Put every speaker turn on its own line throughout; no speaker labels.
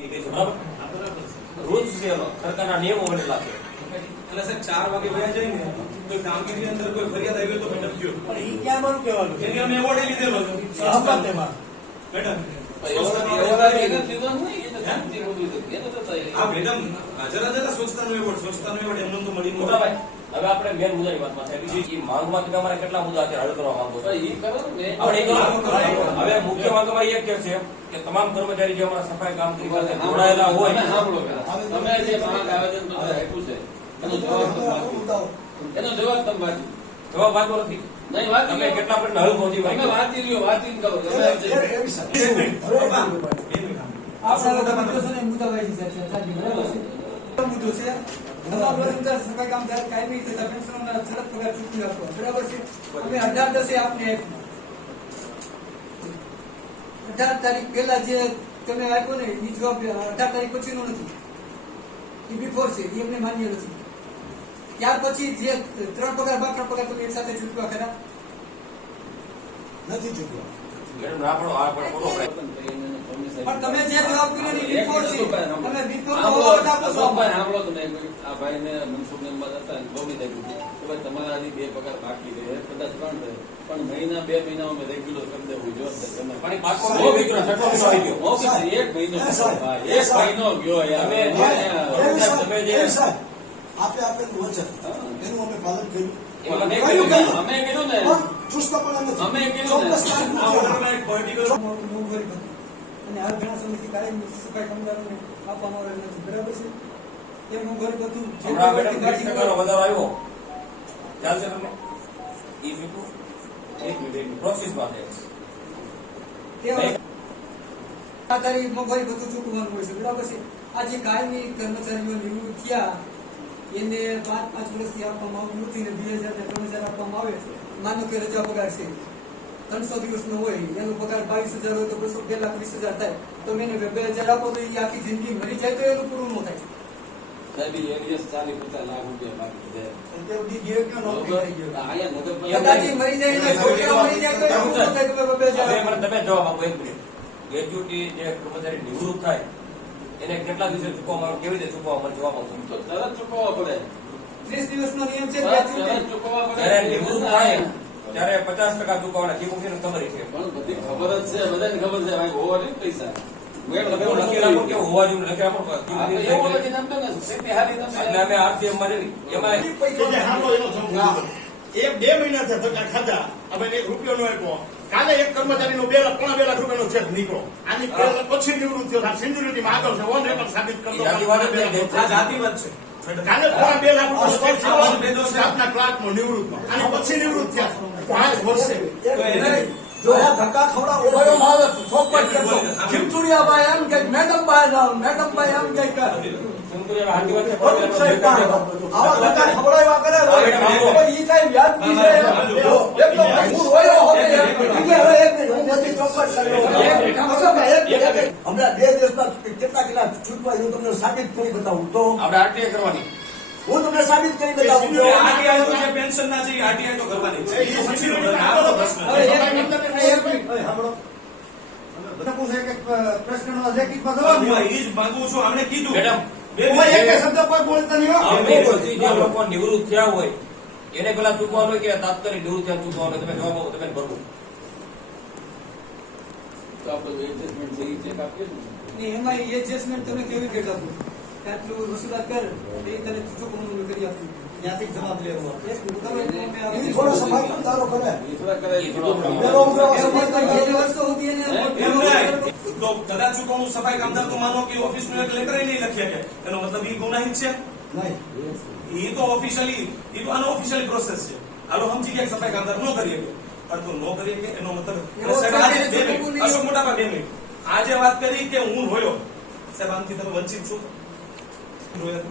એ કહે છે, બરાબર રૂલ્સ છે સરકારના નિયમો બનેલા છે
એટલે સાહેબ ચાર વાગે વયા જાય ને કોઈ કામગીરી અંદર કોઈ ફરિયાદ આવી તો મેડમ કયો
પણ ઈ ક્યાં મારું કહેવાનું?
કેમ કે અમે એવોર્ડ લીધેલો
સહમત એમાં.
મેડમ હા? મેડમ હાજર હાજર સ્વચ્છતાનો એવોર્ડ સ્વચ્છતાનો એવોર્ડ એમને તો મળી
મોટા ભાઈ હવે આપણે મેન મુદ્દાની વાતમાં છે એ માંગમાં તમે અમારે કેટલા મુદ્દા અત્યારે હલ કરવા માંગો છો. હવે મુખ્ય માંગ અમારી એક કે છે કે તમામ કર્મચારી જે અમારા સફાઈ કામગીરી સાથે જોડાયેલા હોય.
તમે જે માંગ આવેદન પત્ર આપ્યું છે. એનો જવાબ તમે આપો. એનો જવાબ તમે
જવાબ વાંચવો નથી.
નહીં વાત
તમે કેટલા પણ હલ પહોંચી
તમે
વાંચી
લ્યો વાંચી કરો.
આપણા બધા મુદ્દા હોય છે. સાહેબ, ચર્ચાની છે. નવા અઢાર તારીખ પહેલા જે તમે આપ્યો ને એ જવાબ અઢાર તારીખ પછીનો નથી એ બિફોર છે એ અમને માન્ય નથી ત્યાર પછી જે ત્રણ પગાર બાકરા પગાર તમે એક સાથે ચૂકવા ખરા
નથી ચૂકવા
મેડમ, પડો, આ પ્રશ્ન.
પણ તમે જે જવાબ કર્યો ને એ છે. તમે before નો આપો છો.
ભાઈ સાંભળો તમે આ ભાઈ ને મનસુખ ને મદદ હતા ને ગૌરી થઈ ગયું કે ભાઈ તમારા હજી બે પગાર બાકી રહે. કદાચ ત્રણ રહે. પણ મહિના બે મહિનામાં મેં રેગ્યુલર કરી દેવું જો. તમે એક મહિનો એક મહિનો. ગયો યાર
તમે જે-
આપે આપેલું વચન. એનું અમે પાલન કર્યું.
અમે કીધું ને, અમે કીધું ને. અમે કીધું ને.
આ.
અને હાલ ઘણા સમયથી કાયમ સફાઈ કામદારોને આપવામાં આવેલ નથી. બરાબર છે? એ ઘર બધું જે
વધારો આવ્યો. ચાલશે તમને? એ વીકું? એક મિનિટ મિનિટ. પ્રોસેસમાં છે.
તે આ તારીખ મોંઘવારી ભથ્થું ચૂકવવાનું હોય છે. બરાબર છે? આ જે કાયમી કર્મચારીઓ નિવૃત્ત થયા. એને પાંચ પાંચ વર્ષથી આપવામાં આવતું નથી ને બે હજાર ને ત્રણ હજાર આપવામાં આવે. છે માનો કે રજા પગાર છે. ત્રણસો દિવસનો હોય એનો પગાર બાવીસ હજાર હોય તો બસો બે લાખ વીસ હજાર થાય. તો મેં એને બે હજાર આપો તો એ આખી જિંદગી મરી જાય તો એનું પૂરું ન થાય.
સાહેબ એરિયસ પચાસ લાખ રૂપિયા બાકી છે.
ને ન
તમે જવાબ આપો એક મિનિટ. ગ્રેજ્યુટી જે કર્મચારી નિવૃત્ત થાય એને કેટલા દિવસે ચૂકવવા કેવી રીતે ચૂકવવા મળે જવાબ આપો.
તો તરત ચૂકવવા પડે.
ત્રીસ દિવસનો નિયમ છે
નિવૃત્ત થાય ત્યારે પચાસ ટકા ચૂકવવાના જે મુખ્ય ખબર છે.
પણ બધી ખબર જ છે બધાને ખબર છે ભાઈ હોવા નહીં પૈસા? ને
માં
બે મહિના થયા ધક્કા ખાધા. અમે એક રૂપિયો નો આપ્યો. કાલે એક કર્મચારીનો બે લાખ પોણા બે લાખ રૂપિયાનો ચેક નીકળો આની પછી નિવૃત્ત થયો. સિન્દ્યુરિટીમાં આગળ છે. ઓન રેકોર્ડ સાબિત કરતો.
જાતિવાદ
છે.
કાલે પોણા બે લાખ
છે.
સ્ટાફના ક્લાર્કનો નિવૃત્તનો આની પછી નિવૃત્ત થયા પાંચ વર્ષે.
જો આ ધક્કા ખવડાવો
કયો માલ હતો? કરતો. ખીમચુડિયાભાઈ એમ કે એમ કે કે.
સંતુલિત હાથી વાત છે,
બધું સાહેબ કાંઈ આવા ધક્કા ખવડાવ્યા કરે
મેડમ,
ઈ કાંઈ વ્યાજબી છે? એકલો હું રોયો હોતે એમ.
ઠીક છે, હવે એક મિનિટ, હું બધી ચોખવટ કરી લઉં.
એક મિનિટ, અશોકભાઈ, એક મિનિટ, એક મિનિટ.
હમણાં બે કેટલા કેટલા છૂટવા હું તમને સાબિત કરી બતાવું. તો
આપણે આરટીઆઈ કરવાની.
હું તમને સાબિત કરી બતાવું. તો
આરટીઆઈ તો જે પેન્શન ના છે આરટીઆઈ તો કરવાની છે. એ
સાંભળો. બધા પૂછે કે પ્રશ્નનો લેખિતમાં જવાબ
હું. જ માંગુ છું આમને કીધું.
મેડમ
બે
એક શબ્દ કોઈ બોલતા નહીં હો.
જે લોકો નિવૃત્ત થયા હોય એને પેલા ચૂકવાનું હોય કે તાત્કાલિક નિવૃત્ત થયા ચૂકવાનું હોય? તમે જવાબ આપો તમે ભરવું.
તો આપણે એડજસ્ટમેન્ટ છે એ ચેક આપીએ ને.
ને એમાં એ adjustment તમે કેવી રીતે? કે આટલું વસૂલાત કર, એ તને ચૂકવણું કરી આપ્યું.
ત્યાંથી જવાબ લેવો.
થોડો સફાઈ કરે.
કદાચ ચૂકવણું સફાઈ કામદાર તો માનો કે ઓફિસનું એક લેટર નહીં લખી શકે એનો મતલબ એ ગુનાહિત છે? એ તો ઓફિશિયલી એ તો આનો ઓફિશિયલી પ્રોસેસ છે. હાલો સમજી ગયા સફાઈ કામદાર ન કરીએ પણ તો ન કરીએ કે? એનો મતલબ અશોક મોટા બે મિનિટ. આજે વાત કરી કે હું રોયો. સાહેબ આમથી તમે વંચિત છો.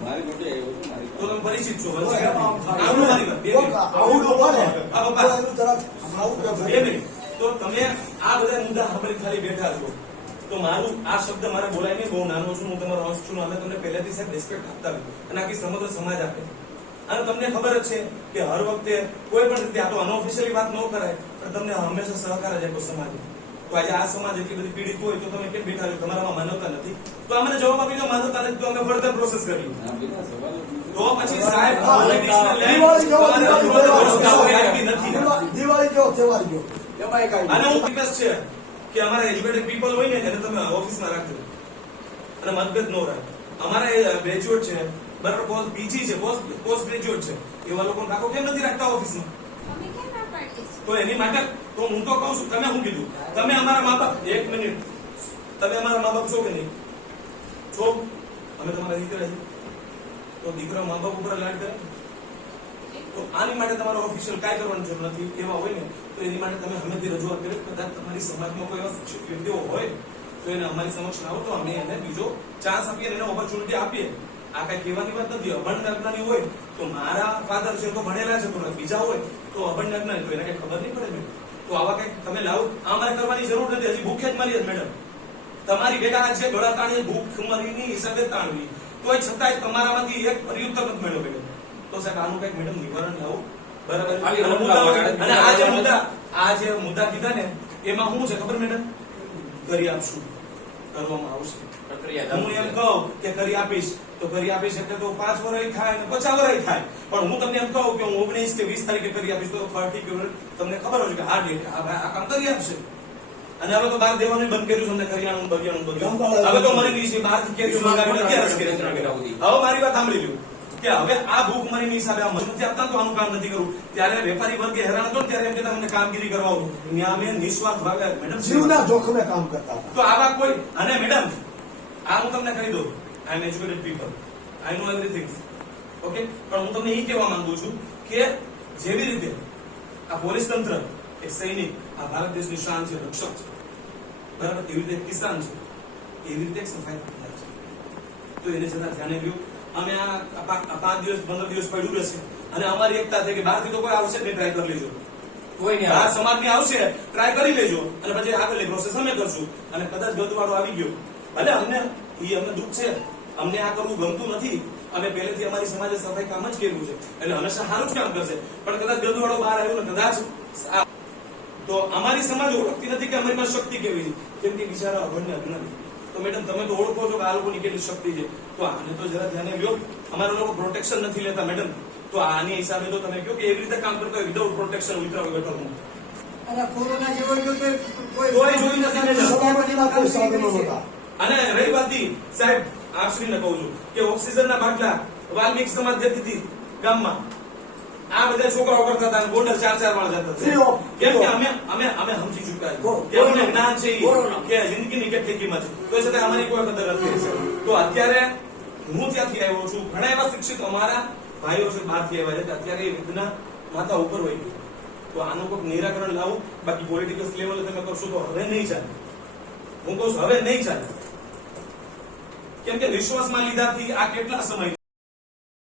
મારી માટે મારી
તો તમે પરિચિત છો વંચિત
એમાં આમ થાય.
આમનું મારી વાત બે
આવું ન બને.
આ
તો એનું જરાક આવું
બે મિનિટ. તો તમે આ બધા મુદ્દા સાંભળી ખાલી બેઠા છો. તો મારું આ શબ્દ મારે બોલાય નહીં. બહુ નાનો છું હું તમારો હોસ્ટ છું. અમે તમને પહેલેથી સાહેબ રિસ્પેક્ટ આપતા હોય અને આખી સમગ્ર સમાજ આપે. અને તમને ખબર જ છે કે હર વખતે કોઈ પણ રીતે આ તો અનઓફિશિયલી વાત ન કરાય પણ તમને હંમેશા સહકાર જ આપ્યો સમાજ. તો આજે આ સમાજ એટલી બધી પીડિત હોય તો તમે કેમ બેઠા છો? તમારામાં માનવતા નથી. તો અમને જવાબ આપી દો માનવતા નથી તો અમે ફર્ધર પ્રોસેસ કરી
આ બધા સવાલો જ નથી.
તો પછી સાહેબ
દિવાળી દિવાળી તહેવાર ગયો
અને હું રિક્વેસ્ટ છે કે અમારા એજ્યુકેટેડ પીપલ હોય ને એને તમે ઓફિસમાં રાખજો. અને મતભેદ ન રાખો અમારા ગ્રેજ્યુએટ છે બરાબર પોસ્ટ પીજી છે પોસ્ટ પોસ્ટ ગ્રેજ્યુએટ છે. એવા લોકો રાખો કેમ નથી રાખતા ઓફિસમાં? તો એની માટે તો હું તો કહું છું, તમે શું કીધું? તમે અમારા મા બાપ એક મિનિટ. તમે અમારા મા બાપ છો કે નહીં? છો? અમે તમારા દીકરા છીએ. તો દીકરા મા બાપ ઉપર લાડ કરે? તો આની માટે તમારે ઓફિશિયલ કાંઈ કરવાની જરૂર નથી, એવા હોય ને, તો એની માટે તમે હમેથી રજૂઆત કરી, કદાચ તમારી સમાજમાં કોઈ એવા શિક્ષિત વ્યક્તિઓ હોય, તો એને અમારી સમક્ષ લાવો, તો અમે એને બીજો ચાન્સ આપીએ એને ઓપોર્ચ્યુનિટી આપીએ. આ કઈ કહેવાની વાત નથી, અભણ જ્ઞાનની હોય, તો મારા ફાધર છે તો ભણેલા છે તો બીજા હોય, તો અભણ જ્ઞાન તો એને કઈ ખબર નહીં પડે તો આવા કઈ તમે લાવો. આ મારે કરવાની જરૂર નથી. હજી ભૂખે જ મળી મેડમ. તમારી બેટા છે ગળા તાણી ભૂખ મરીની હિસાબે તાણવી. તોય છતાંય તમારામાંથી એક પરિયુક્ત મત મળ્યો મેડમ. તો સાહેબ આનું કંઈક મેડમ નિવારણ લાવો. બરાબર. અને આ જે મુદ્દા આ જે મુદ્દા કીધા ને એમાં શું છે ખબર મેડમ? કરી આપશું. કરવામાં આવશે.
પ્રક્રિયા
હું એમ કહું કે કરી આપીશ તો કરી આપીશ એટલે તો પાંચ વર્ષ થાય અને પચાસ વર્ષ થાય. પણ હું તમને એમ કહું કે હું ઓગણીસ કે વીસ તારીખે કરી આપીશ તો થર્ટી કે તમને ખબર હોય કે આ ડેટ આ ભાઈ આ કામ કરી આપશે. અને હવે તો બહાર દેવાનું બંધ કર્યું તમને કરિયાણું બરિયાણું બધું. હવે તો મરી ગઈ છે બહાર કરે હવે મારી વાત સાંભળી લ્યો. કે હવે આ ભૂખમરી મરીની હિસાબે આ મજૂરી આપતા તો આનું કામ નથી કરવું. ત્યારે વેપારી વર્ગે હેરાન હતો ત્યારે એમ કહેતા અમને કામગીરી કરવા. ત્યાં અમે નિસ્વાર્થ ભાવે મેડમ
જીવના જોખમે કામ કરતા
તો આવા કોઈ અને મેડમ આ હું તમને કહી દઉં. I am educated people I know everything okay પણ હું તમને એ કહેવા માંગુ છું કે જેવી રીતે આ પોલીસ તંત્ર એક સૈનિક આ ભારત દેશની શાન છે રક્ષક છે બરાબર? એવી રીતે કિસાન છે એવી રીતે સફાઈ છે. તો એને જરા ધ્યાને લ્યો. અમે આ પાંચ દિવસ પંદર દિવસ પડ્યું રહેશે. અને અમારી એકતા છે કે બહારથી તો કોઈ આવશે નહીં ટ્રાય કરી લેજો.
કોઈ નહીં
આ સમાજની આવશે ટ્રાય કરી લેજો. અને પછી આગળની પ્રોસેસ અમે કરશું. અને કદાચ ગતવાળો આવી ગયો. ભલે અમને એ અમને દુઃખ છે. અમને આ કરવું ગમતું નથી. અમે પહેલેથી અમારી સમાજે સફાઈ કામ જ કર્યું છે. એટલે હંમેશા સારું જ કામ કરશે. પણ કદાચ ગતવાળો બહાર આવ્યો ને કદાચ તો અમારી સમાજ ઓળખતી નથી કે અમારી પાસે શક્તિ કેવી છે? કેમ કે બિચારા અભણને અજ્ઞાની તો મેડમ તમે તો ઓળખો છો કે આ લોકોની કેટલી શક્તિ છે. તો આને તો જરા ધ્યાને લ્યો. અમારા લોકો પ્રોટેક્શન નથી લેતા મેડમ. તો આની હિસાબે તો તમે કહો કે એવી રીતે કામ કરતા વિધાઉટ પ્રોટેક્શન ઉતરાવ ગટરમાં
અને કોરોના જેવો ગયો તો કોઈ
કોઈ જોઈ નથી મેડમ.
સભાપતિમાં કોઈ સાધનો નહોતા.
અને રહી વાત સાહેબ આપશ્રીને કહું છું કે ઓક્સિજનના બાટલા વાલ્મિક સમાજ દેતી હતી ગામમાં. આ બધા છોકરાઓ કરતા હતા બોર્ડર ચાર ચાર માળ જતા કેમ કે અમે અમે અમે સમજી ચૂક્યા છીએ. અમને જ્ઞાન છે. કે જિંદગીની કેટલી કિંમત છે. તો છતાં અમારી કોઈ કદર નથી તો અત્યારે હું ત્યાંથી આવ્યો છું. ઘણા એવા શિક્ષિત અમારા ભાઈઓ છે બહારથી આવ્યા છે અત્યારે એ વેદના માથા ઉપર હોય તો આનું કોઈક નિરાકરણ લાવું. બાકી પોલિટિકલ લેવલે તમે કરશો તો હવે નહીં ચાલે. હું કહું છું હવે નહીં ચાલે. કેમ કે વિશ્વાસમાં લીધાથી આ કેટલા સમય